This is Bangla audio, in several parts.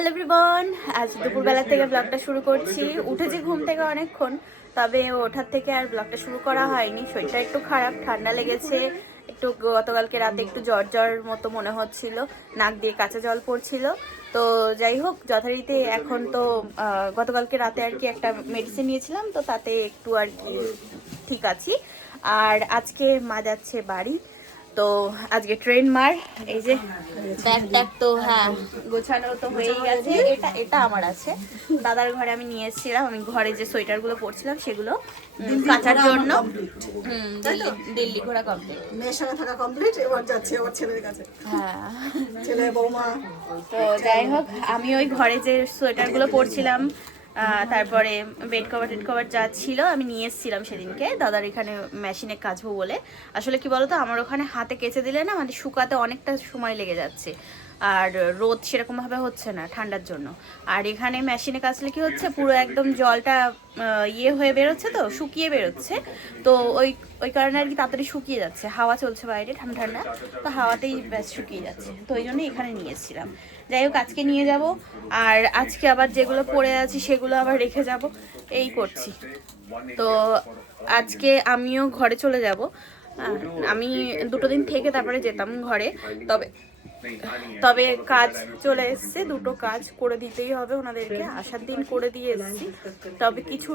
হ্যালো এভরিওয়ান, আজ দুপুরবেলা থেকে ব্লগটা শুরু করছি। উঠেছি ঘুম থেকে অনেকক্ষণ, তবে ওঠার থেকে আর ব্লগটা শুরু করা হয়নি। শরীরটা একটু খারাপ, ঠান্ডা লেগেছে একটু। গতকালকে রাতে একটু জ্বর জ্বর মতো মনে হচ্ছিল, নাক দিয়ে কাঁচা জল পড়ছিল। তো যাই হোক, যথারীতি এখন তো গতকালকে রাতে আর কি একটা মেডিসিন নিয়েছিলাম, তো তাতে একটু আর কি ঠিক আছি। আর আজকে মা যাচ্ছে বাড়ি, তো আজকে ট্রেন মার। এই যে ব্যাগ ট্যাগ তো হ্যাঁ গোছানো তো হয়েই গেছে। এটা আমার আছে, দাদার ঘরে আমি নিয়ে এসেছিলাম। আমি ঘরে যে সোয়েটারগুলো পরছিলাম সেগুলো কাচার জন্য। দিল্লি ঘোরা কমপ্লিট, মেয়ের সঙ্গে থাকা কমপ্লিট, এবার যাচ্ছে আবার ছেলের কাছে। হ্যাঁ ছেলে বৌমা। তো যাই হোক, আমি ওই ঘরে যে সোয়েটারগুলো পরছিলাম, তারপরে বেড কভার যা ছিল আমি নিয়ে এসেছিলাম সেদিনকে দাদার এখানে মেশিনে কাচবো বলে। আসলে কি বলতো, আমার ওখানে হাতে কেচে দিলে না মানে শুকাতে অনেকটা সময় লেগে যাচ্ছে, আর রোদ সেরকমভাবে হচ্ছে না ঠান্ডার জন্য। আর এখানে মেশিনে কাচলে কি হচ্ছে, পুরো একদম জলটা ইয়ে হয়ে বেরোচ্ছে, তো শুকিয়ে বেরোচ্ছে। তো ওই কারণে আর কি তাড়াতাড়ি শুকিয়ে যাচ্ছে, হাওয়া চলছে বাইরে ঠান্ডা ঠান্ডা, তো হাওয়াতেই ব্যাস শুকিয়ে যাচ্ছে। তো ওই জন্যই এখানে নিয়ে এসেছিলাম। যাই হোক, আজকে নিয়ে যাব, আর আজকে আবার যেগুলো পড়ে আছি সেগুলো আবার রেখে যাব, এই করছি। তো আজকে আমিও ঘরে চলে যাব। আমি 2 দিন থেকে তারপরে যেতাম ঘরে, তবে কাজ চলে এসছে, 2টো কাজ করে দিতেই হবে ওনাদেরকে। আসার দিন করে দিয়ে এসেছি, তবে কিছু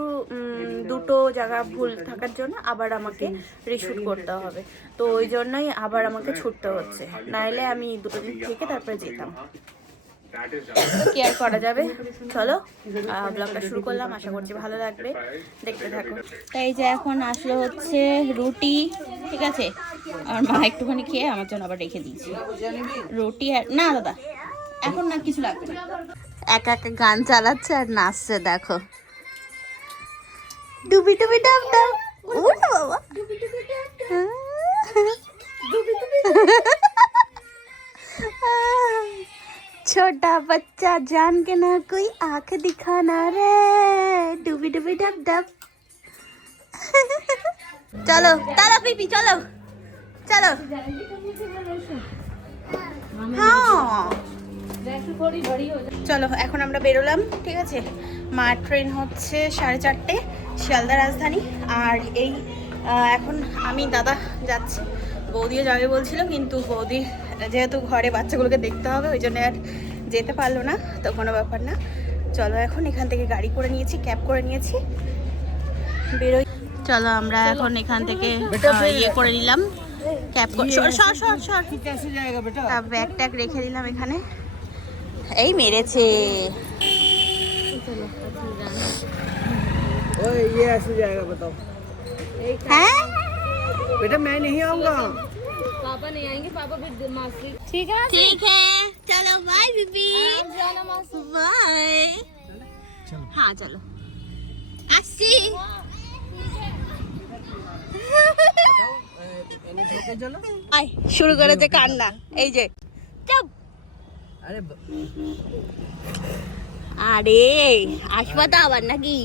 2টো জায়গা ভুল থাকার জন্য আবার আমাকে রিশুট করতে হবে। তো ওই জন্যই আবার আমাকে ছুটতে হচ্ছে, নাইলে আমি 2 দিন থেকে তারপরে যেতাম। কি আর করা যাবে, চলো ব্লগটা শুরু করলাম। আশা করছি ভালো লাগবে, দেখতে থাকো। তাই যে এখন আসলে হচ্ছে রুটি, ঠিক আছে, আর মা একটুখানি খেয়ে আমার জন্য আবার রেখে দিয়েছি রুটি। আর না দাদা, এখন না কিছু লাগবে না। একা একা গান চালাচ্ছে আর নাচছে, দেখো। ডুবি ডুবি ডাব ডাব, ওরে বাবা। छोटा बच्चा जान के ना कोई आंख दिखाना रे, डूबी डूबी डब डब। चलो तारा पीपी, चलो चलो। हाँ চলো, এখন আমরা বেরোলাম, ঠিক আছে। মার ট্রেন হচ্ছে 4:30 শিয়ালদা রাজধানী। আর এই এখন আমি দাদা যাচ্ছি, বৌদিও যাবে বলছিল, কিন্তু বৌদি যেহেতু ঘরে বাচ্চাগুলোকে দেখতে হবে ওই জন্য আর যেতে পারলো না, তো কোনো ব্যাপার না। চলো, এখন এখান থেকে গাড়ি করে নিয়েছি, ক্যাব করে নিয়েছি, বেরোই। চলো আমরা এখন এখান থেকে ইয়ে করে নিলাম, ক্যাব করে। ব্যাগ ট্যাগ রেখে দিলাম এখানে। এই মেরেছে। ओए ये ऐसे जाएगा बताओ। हैं बेटा मैं नहीं आऊंगा। पापा नहीं आएंगे, पापा फिर मासी। ठीक है ठीक है, चलो बाय बीबी, जाना मासी। बाय। हाँ चलो, আসছি। আয় শুরু করেছে কান্না, এই যে চুপ। अरे আরে আসবা তো আবার নাকি?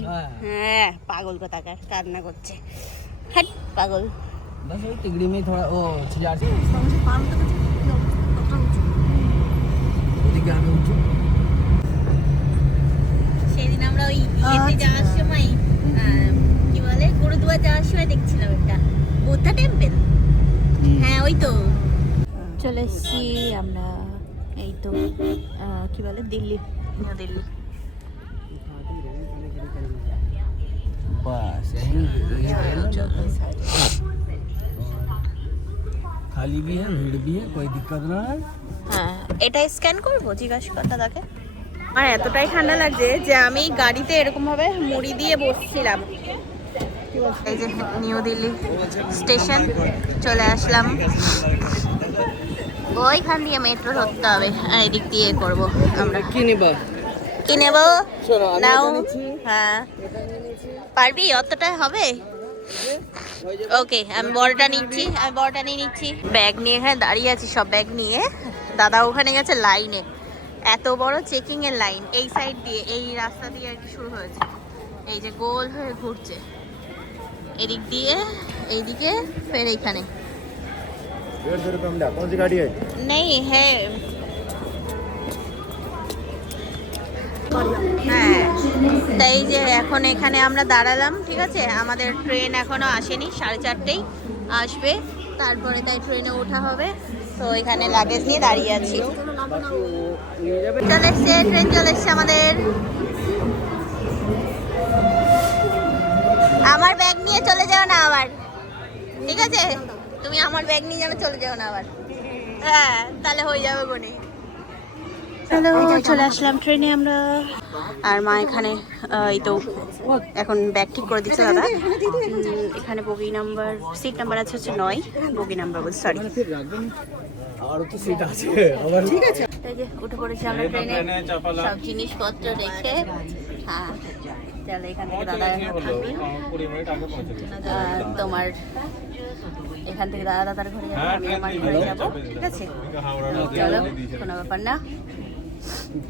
হ্যাঁ, পাগল কোথাকার, কান্না করছে। হাট পাগল। बस वही तिगड़ी में थोड़ा ओ छिजार से সেদিন আমরা ওই ইয়েতে যাওয়ার সময় কি বলে গুরুদুয়ার যাওয়ার সময় দেখছিলাম একটা বুদ্ধা টেম্পল। হ্যাঁ ওই তো চলে এসছি আমরা, এই তো কি বলে দিল্লি, নিউ দিল্লি। बस यही खाली भी है, भीड़ भी है, कोई दिक्कत ना है। হ্যাঁ, এটা স্ক্যান করবো, জিজ্ঞাসা করতে তাকে। আমার এতটাই ঠান্ডা লাগছে যে আমি গাড়িতে এরকম ভাবে মুড়ি দিয়ে বসছিলাম। এই যে নিউ দিল্লি স্টেশন চলে আসলাম, ওইখান দিয়ে মেট্রো ধরতে হবে, আর এদিক দিয়ে করবো আমরা। কি নিবা? কি নেবো আমি নাও? এটা নিচ্ছি। হ্যাঁ পারবি, অতটা হবে? ওকে, আমি বড়টা নিচ্ছি, আমি বড়টা নিয়ে নিচ্ছি। ব্যাগ নিয়ে এখানে দাঁড়িয়ে আছি, সব ব্যাগ নিয়ে। দাদা ওখানে গেছে লাইনে, এত বড় চেকিং এর লাইন এই সাইড দিয়ে, এই রাস্তা দিয়ে আর কি শুরু হয়েছে। এই যে গোল হয়ে ঘুরছে, এদিক দিয়ে এইদিকে, ফের এইখানে। 150 रुपये में कौन सी गाड़ी है? नहीं है, হ্যাঁ, তাই যে এখন এখানে আমরা দাঁড়ালাম, ঠিক আছে। আমাদের ট্রেন এখনো আসেনি, 4:30টায় আসবে, তারপরে তাই ট্রেনে ওঠা হবে। তো এখানে লাগেজ নিয়ে দাঁড়িয়ে আছি। চলে এসছে ট্রেন, চলে এসছে আমাদের। আমার ব্যাগ নিয়ে চলে যাও না আবার, ঠিক আছে? তুমি আমার ব্যাগ নিয়ে যেন চলে যাও না আবার। হ্যাঁ, তাহলে হয়ে যাবে কোনি। হ্যালো, চলে আসলাম ট্রেনে আমরা। আর মা এখানে এই তো এখন ব্যাগ ঠিক করে দিচ্ছে দাদা। এখানে বগি নাম্বার, সিট নাম্বার আছে হচ্ছে 9, বগি নাম্বার বল, সরি। আরো তো সিট আছে আবার, ঠিক আছে। এই যে উঠে পড়েছি আমরা ট্রেনে, সব জিনিসপত্র রেখে। হ্যাঁ, তাহলে এখান থেকে দাদা থাকবে। তোমার এখান থেকে দাদার ঘরে যাবো, আমি আমার ঘরে যাবো, ঠিক আছে? চলো, কোনো ব্যাপার না।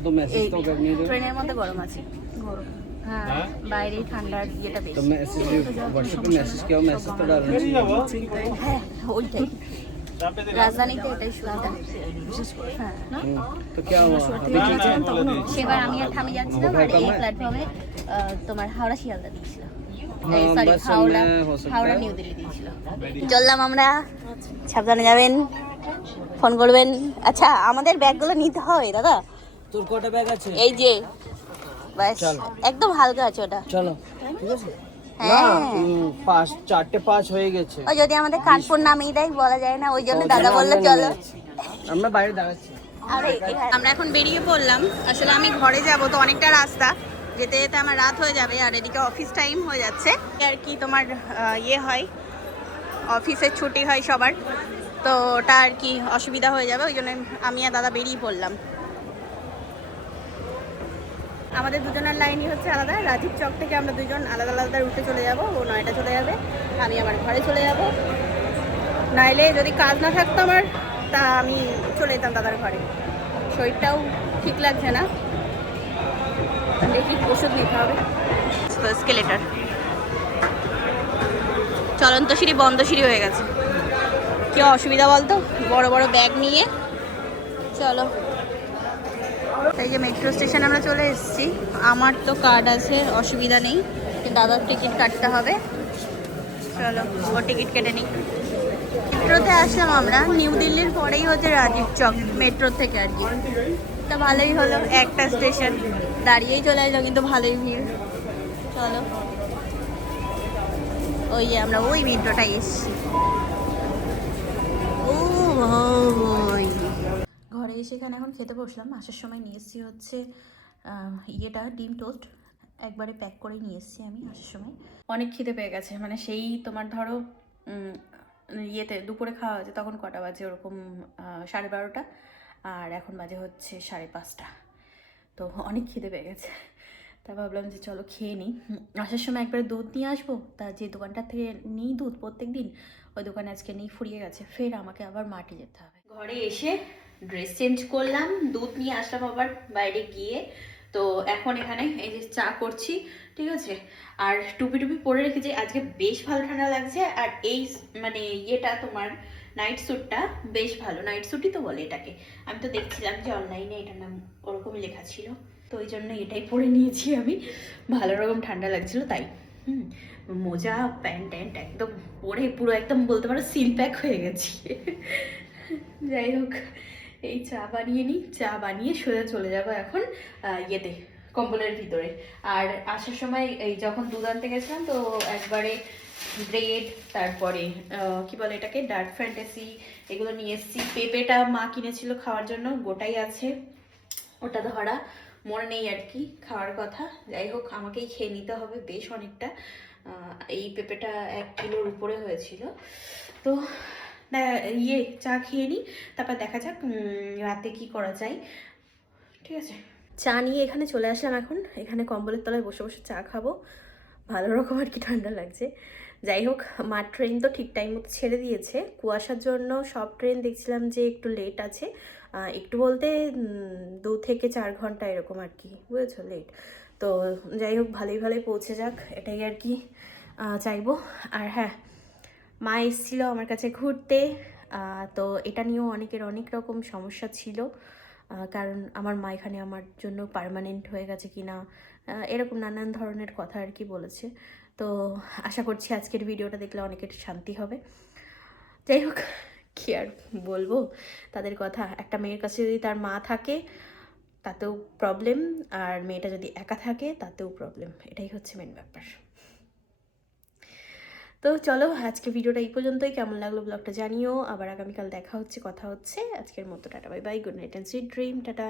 তো মেসেজ তো कर नहीं दे ট্রেনের মধ্যে গরম আছে, গরম। হ্যাঁ, বাইরে ঠান্ডার ইয়েটা বেশি। तो मैसेज व्हाट्सएप पे मैसेज किया, मैसेज तो डाल रहे হ্যাঁ, ওইটাই রাজধানীতে এটাই সুবিধা। হ্যাঁ, तो क्या हुआ अभी সেবার আমি আর থামে যাচ্ছিলাম, আর এই প্ল্যাটফর্মে তোমার হাওড়া শিয়ালদা দিয়েছিল, সরি बस হাওড়া में हो सकता হাওড়া है নিউ দিল্লি দিয়েছিল। চললাম আমরা, সাবধানে যাবেন, ফোন করবেন। আচ্ছা, আমাদের ব্যাগগুলো নিতে হবে দাদা। তোর কটা ব্যাগ আছে? এই যে বাস, একদম হালকা আছে ওটা। চলো, ঠিক আছে। হ্যাঁ, 4:05 হয়ে গেছে। ও যদি আমাদের কানপুর নামিয়ে দেয়, বলা যায় না, ওই জন্য দাদা বললো চলো। আমরা বাইরে দাঁড়াচ্ছি। আরে আমরা এখন বেরিয়ে পড়লাম। আসলে আমি ঘরে যাব, তো অনেকটা রাস্তা যেতে যেতে আমার রাত হয়ে যাবে, আর এদিকে অফিস টাইম হয়ে যাচ্ছে আর কি। তোমার ইয়ে হয়, অফিসের ছুটি হয় সবার, তো ওটা আর কি অসুবিধা হয়ে যাবে, ওই জন্য আমি আর দাদা বেরিয়ে পড়লাম। আমাদের দুজনের লাইনই হচ্ছে আলাদা। রাজীব চক থেকে আমরা দুজন আলাদা আলাদা রুটে চলে যাব। ও নয়টা চলে যাবে, আমি আমার ঘরে চলে যাব। নাইলে যদি কাজ না থাকতো আমার, তা আমি চলে যেতাম দাদার ঘরে। শরীরটাও ঠিক লাগছে না, দেখি ওষুধ নিতে হবে। স্কেলেটার চলন্ত সিঁড়ি বন্ধ সিঁড়ি হয়ে গেছে, কি অসুবিধা বলতো, বড় বড় ব্যাগ নিয়ে। চলো, এই যে মেট্রো স্টেশন আমরা চলে এসেছি। আমার তো কার্ড আছে, অসুবিধা নেই, কিন্তু দাদার টিকিট কাটতে হবে। চলো, ও টিকিট কেটে নিই। মেট্রোতে আসলাম আমরা, নিউ দিল্লির পরেই হচ্ছে রাজীব চক, মেট্রো থেকে আর কি। তা ভালোই হলো, একটা স্টেশন দাঁড়িয়েই চলে এলো, কিন্তু ভালোই ভিড়। চলো, ওই যে আমরা ওই মেট্রোটাই এসেছি। ও ভাই, ঘরে এসে এখানে এখন খেতে বসলাম। আসার সময় নিয়ে এসেছি হচ্ছে ইয়েটা, ডিম টোস্ট, একবারে প্যাক করে নিয়ে এসেছি আমি আসার সময়। অনেক খিদে পেয়ে গেছে, মানে সেই তোমার ধরো ইয়েতে দুপুরে খাওয়া হয়েছে, তখন কটা বাজে ওরকম 12:30, আর এখন বাজে হচ্ছে 5:30। তো অনেক খিদে পেয়ে গেছে, তা ভাবলাম যে চলো খেয়ে নিই। আসার সময় একবারে দুধ নিয়ে আসবো, তা যে দোকানটার থেকে নিই দুধ প্রত্যেক দিন, ওই দোকানে আজকে নেই, ফুরিয়ে গেছে, ফের আমাকে আবার মাঠে যেতে হবে। ঘরে এসে ড্রেস চেঞ্জ করলাম, দুধ নিয়ে আসলাম আবার বাইরে গিয়ে। তো এখন এখানে এই যে চা করছি, ঠিক আছে। আর টুপি টুপি পরে রেখেছি, আজকে বেশ ভালো ঠান্ডা লাগছে। আর এই মানে ইয়েটা তোমার নাইট স্যুটটা বেশ ভালো, নাইট স্যুটই তো বলে এটাকে। আমি তো দেখছিলাম যে অনলাইনে এটার নাম ওরকমই লেখা ছিল, তো ওই জন্য এটাই পরে নিয়েছি আমি। ভালো রকম ঠান্ডা লাগছিল তাই। মোজা প্যান্ট ট্যান্ট একদম পরে পুরো একদম বলতে পারো সিল প্যাক হয়ে গেছি। যাই হোক, এই চা বানিয়ে নিই, চা বানিয়ে সোজা চলে যাবো এখন ইয়েতে, কম্বলের ভিতরে। আর আসার সময় এই যখন দুধ আনতে গেছিলাম, তো একবারে ব্রেড, তারপরে কি বলে এটাকে, ডার্ক ফ্যান্টাসি, এগুলো নিয়ে এসেছি। পেঁপেটা মা কিনেছিল খাওয়ার জন্য, গোটাই আছে, ওটা ধরা মনে নেই আর কি, খাওয়ার কথা। যাই হোক, আমাকেই খেয়ে নিতে হবে বেশ অনেকটা। এই পেঁপেটা 1 কিলোর উপরে হয়েছিল। তো ইয়ে চা খেয়ে নিই, তারপর দেখা যাক রাতে কি করা যায়, ঠিক আছে। চা নিয়ে এখানে চলে আসলাম এখন, এখানে কম্বলের তলায় বসে বসে চা খাবো, ভালো রকম আর কি ঠান্ডা লাগছে। যাই হোক, মার ট্রেন তো ঠিক টাইম মতো ছেড়ে দিয়েছে। কুয়াশার জন্য সব ট্রেন দেখছিলাম যে একটু লেট আছে, একটু বলতে 2 থেকে 4 ঘন্টা এরকম আর কি, বুঝেছো, লেট। তো যাই হোক, ভালোই ভালোই পৌঁছে যাক, এটাই আর কি চাইবো। আর হ্যাঁ, মা এসেছিলো আমার কাছে ঘুরতে, তো এটা নিয়েও অনেকের অনেক রকম সমস্যা ছিল। কারণ আমার মা এখানে আমার জন্য পার্মানেন্ট হয়ে গেছে কি না, এরকম নানান ধরনের কথা আর কি বলেছে। তো আশা করছি আজকের ভিডিওটা দেখলে অনেকের শান্তি হবে। যাই হোক, কী আর বলবো তাদের কথা। একটা মেয়ের কাছে যদি তার মা থাকে তাতেও প্রবলেম, আর মেয়েটা যদি একা থাকে তাতেও প্রবলেম, এটাই হচ্ছে মেন ব্যাপার। তো চলো, আজকে ভিডিওটা এই পর্যন্তই। কেমন লাগলো ব্লগটা জানিও। আবার আগামীকাল দেখা হচ্ছে, কথা হচ্ছে। আজকের মতো tata, bye bye, good night and sweet dream, tata.